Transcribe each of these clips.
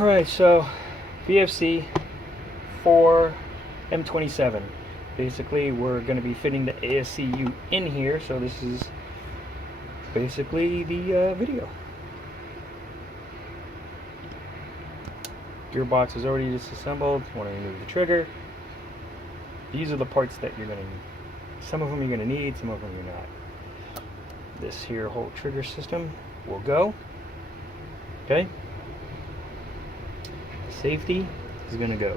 Alright, so VFC 4 M27. Basically, we're going to be fitting the ASCU in here, so this is basically the video. Gearbox is already disassembled. Want to remove the trigger. These are the parts that you're going to need. Some of them you're going to need, some of them you're not. This here whole trigger system will go. Okay? Safety is going to go.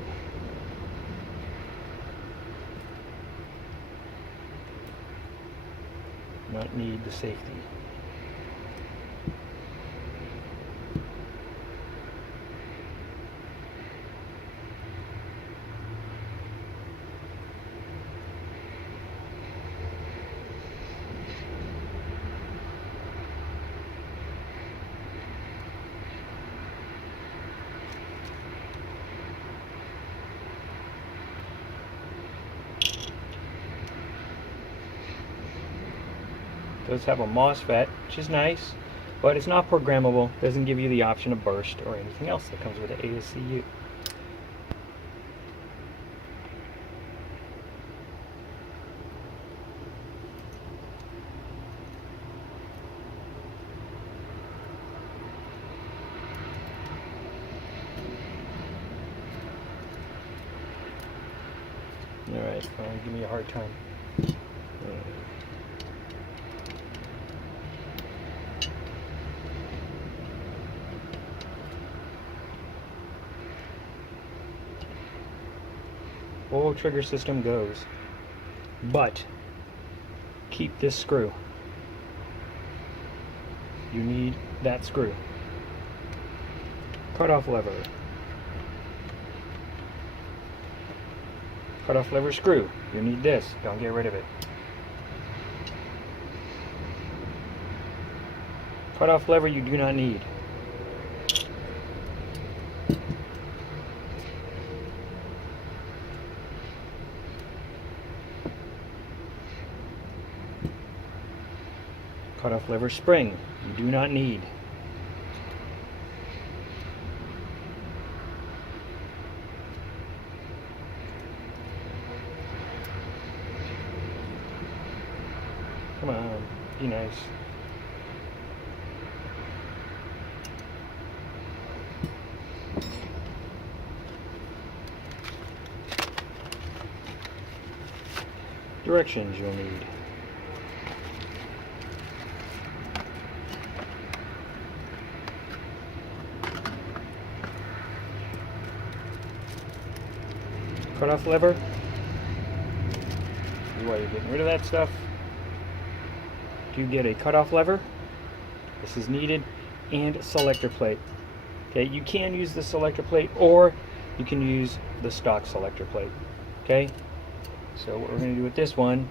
Not need the safety. Does have a MOSFET, which is nice, but it's not programmable. Doesn't give you the option of burst or anything else that comes with the ASCU. Alright, give me a hard time. Whole trigger system goes, but keep this screw. You need that screw. Cut-off lever. Cut-off lever screw. You need this. Don't get rid of it. Cut-off lever you do not need. Cut-off lever spring, you do not need. Come on, be nice. Directions you'll need. Cut-off lever. This is why you're getting rid of that stuff. You get a cut-off lever. This is needed, and a selector plate. Okay, you can use the selector plate, or you can use the stock selector plate. Okay, so what we're going to do with this one,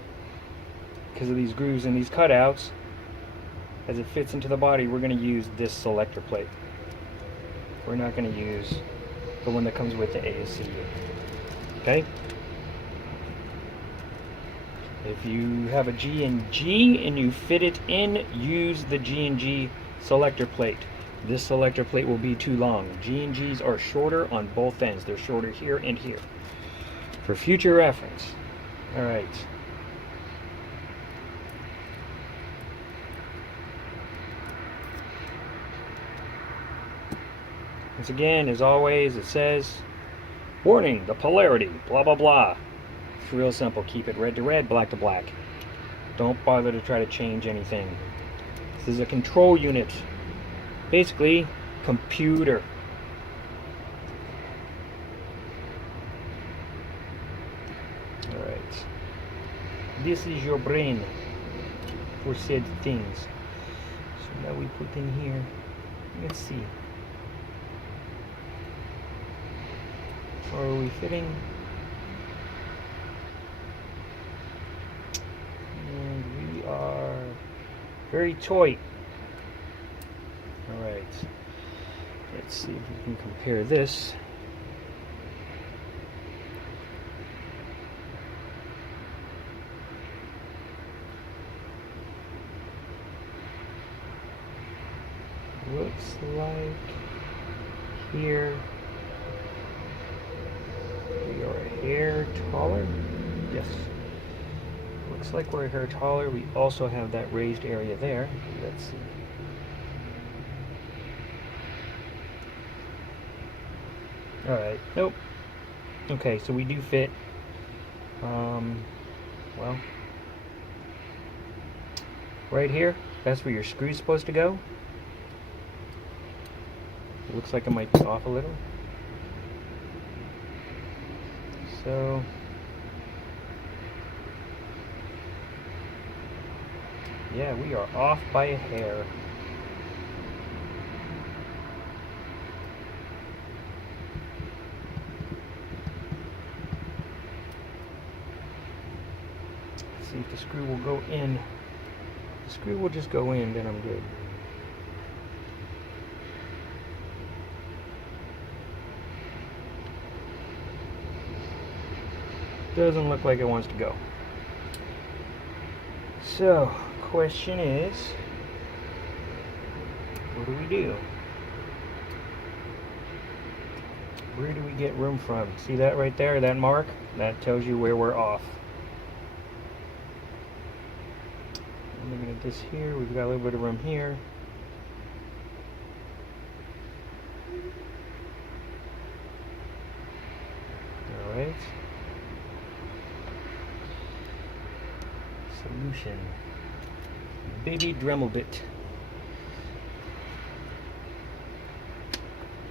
because of these grooves and these cutouts, as it fits into the body, we're going to use this selector plate. We're not going to use the one that comes with the ASCU. Okay. If you have a G&G and you fit it in, use the G&G selector plate. This selector plate will be too long. G&Gs are shorter on both ends. They're shorter here and here. For future reference. All right. Once again, as always, it says, warning, the polarity, blah, blah, blah. It's real simple. Keep it red to red, black to black. Don't bother to try to change anything. This is a control unit. Basically, computer. Alright. This is your brain for said things. So now we put in here. Let's see. Or are we fitting? And we are very tight. Alright. Let's see if we can compare this. Looks like here. We are a hair taller. Yes. Looks like we're a hair taller. We also have that raised area there. Let's see. Alright, nope. Okay, so we do fit. Well, right here, that's where your screw's supposed to go. It looks like it might be off a little. So, yeah, we are off by a hair. See if the screw will go in. If the screw will just go in, then I'm good. Doesn't look like it wants to go. So, question is, what do we do? Where do we get room from? See that right there, that mark? That tells you where we're off. Looking at this here, we've got a little bit of room here. Alright. Solution. Baby Dremel bit.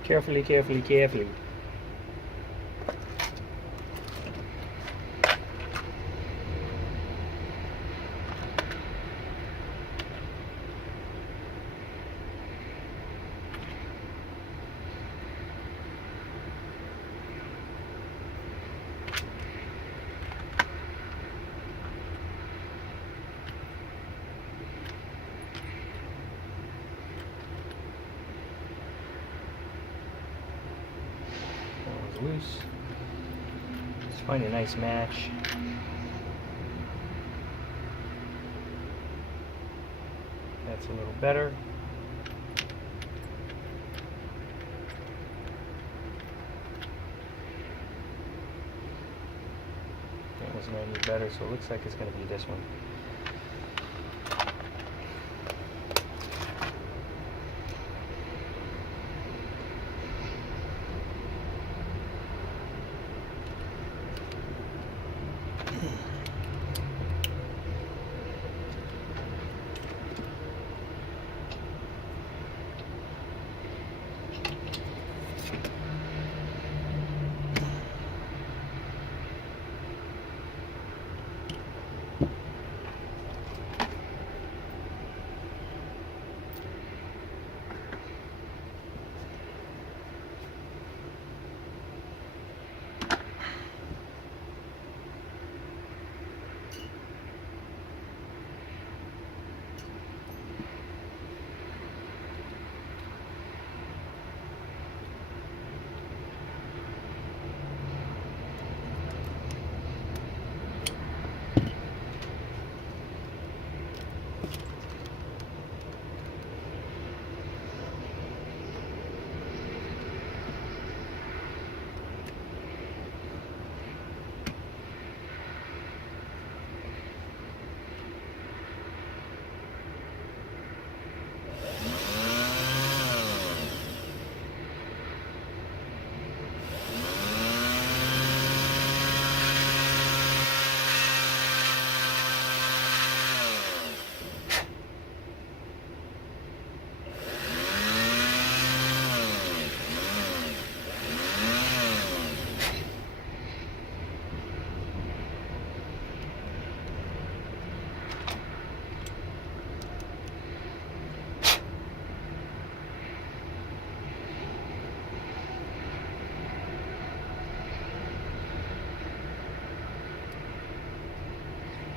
Carefully, carefully, carefully. Loose. Let's find a nice match. That's a little better. That was not any better, so it looks like it's going to be this one.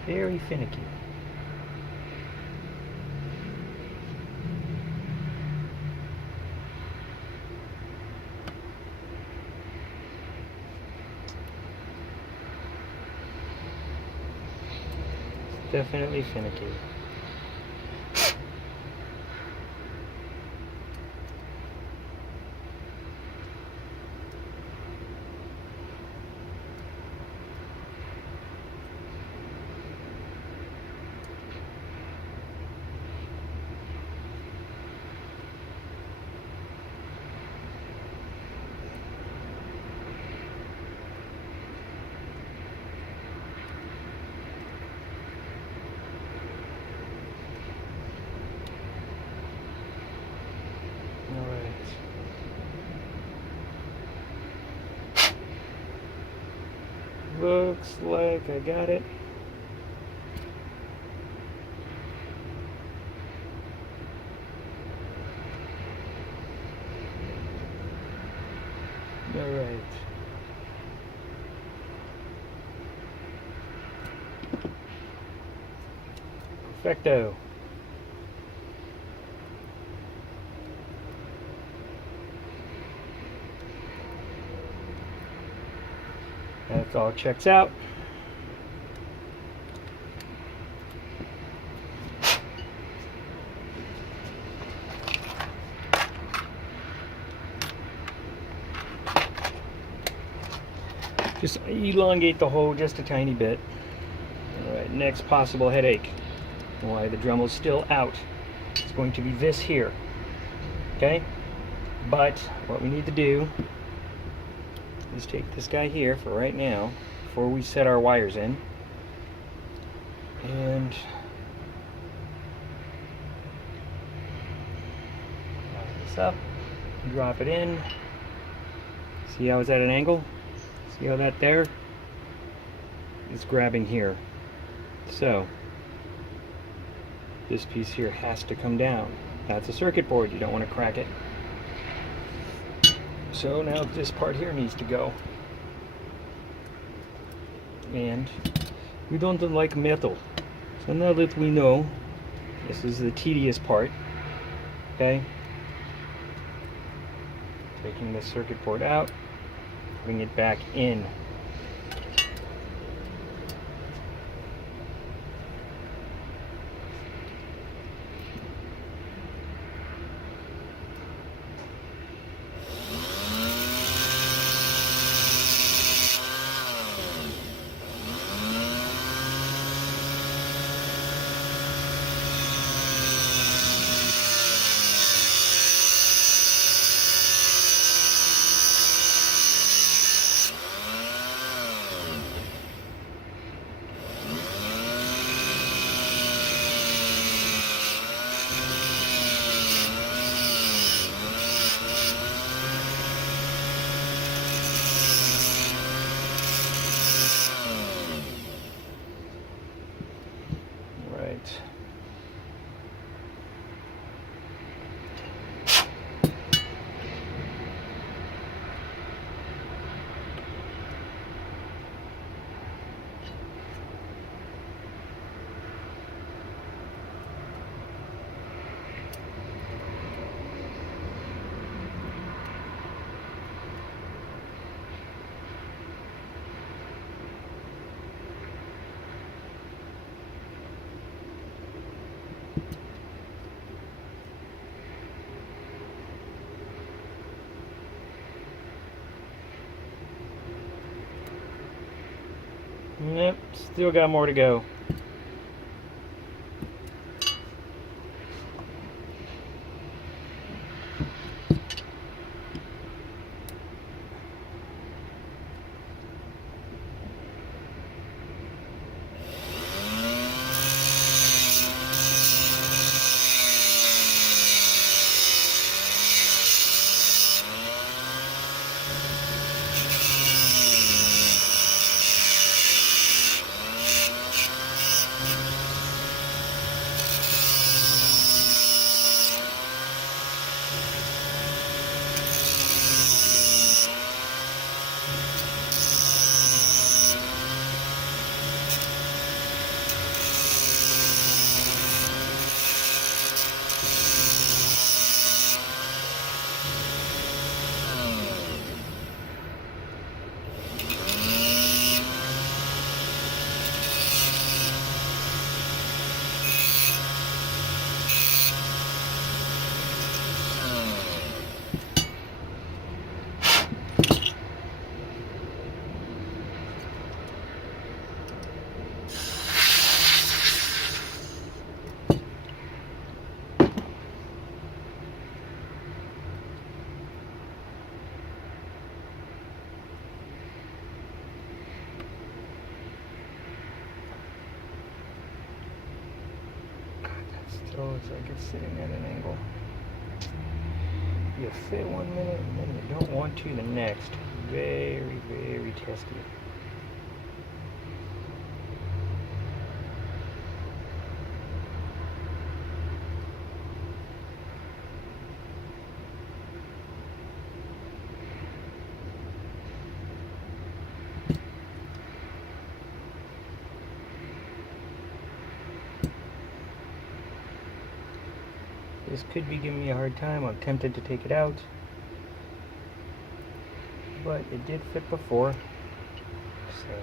Very finicky. Definitely finicky. Looks like I got it. All right. Perfecto. That all checks out. Just elongate the hole just a tiny bit. All right, next possible headache. Why the Dremel's still out. It's going to be this here. Okay? But what we need to do is take this guy here for right now, before we set our wires in, and line this up, drop it in. See how it's at an angle? See how that there is grabbing here? So this piece here has to come down. That's a circuit board, you don't want to crack it. So now this part here needs to go. And we don't like metal. So now that we know, this is the tedious part. Okay? Taking this circuit board out, putting it back in. Yep, still got more to go. Still looks like it's sitting at an angle. You fit 1 minute and then you don't want to the next. Very, very testy. This could be giving me a hard time. I'm tempted to take it out, but it did fit before, so.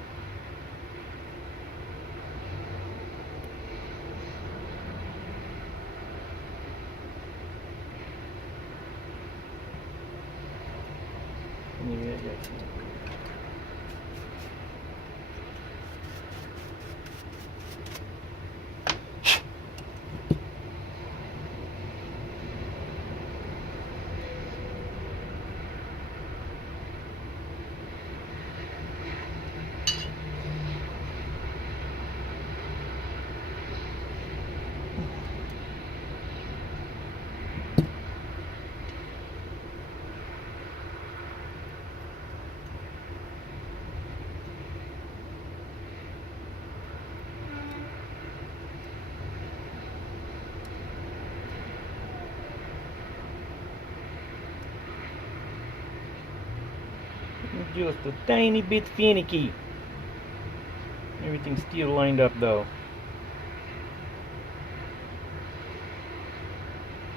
Just a tiny bit finicky. Everything's still lined up though.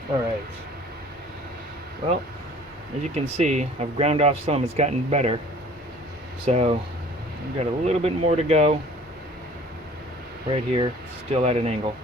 Alright. Well, as you can see, I've ground off some. It's gotten better. So, I've got a little bit more to go. Right here, still at an angle.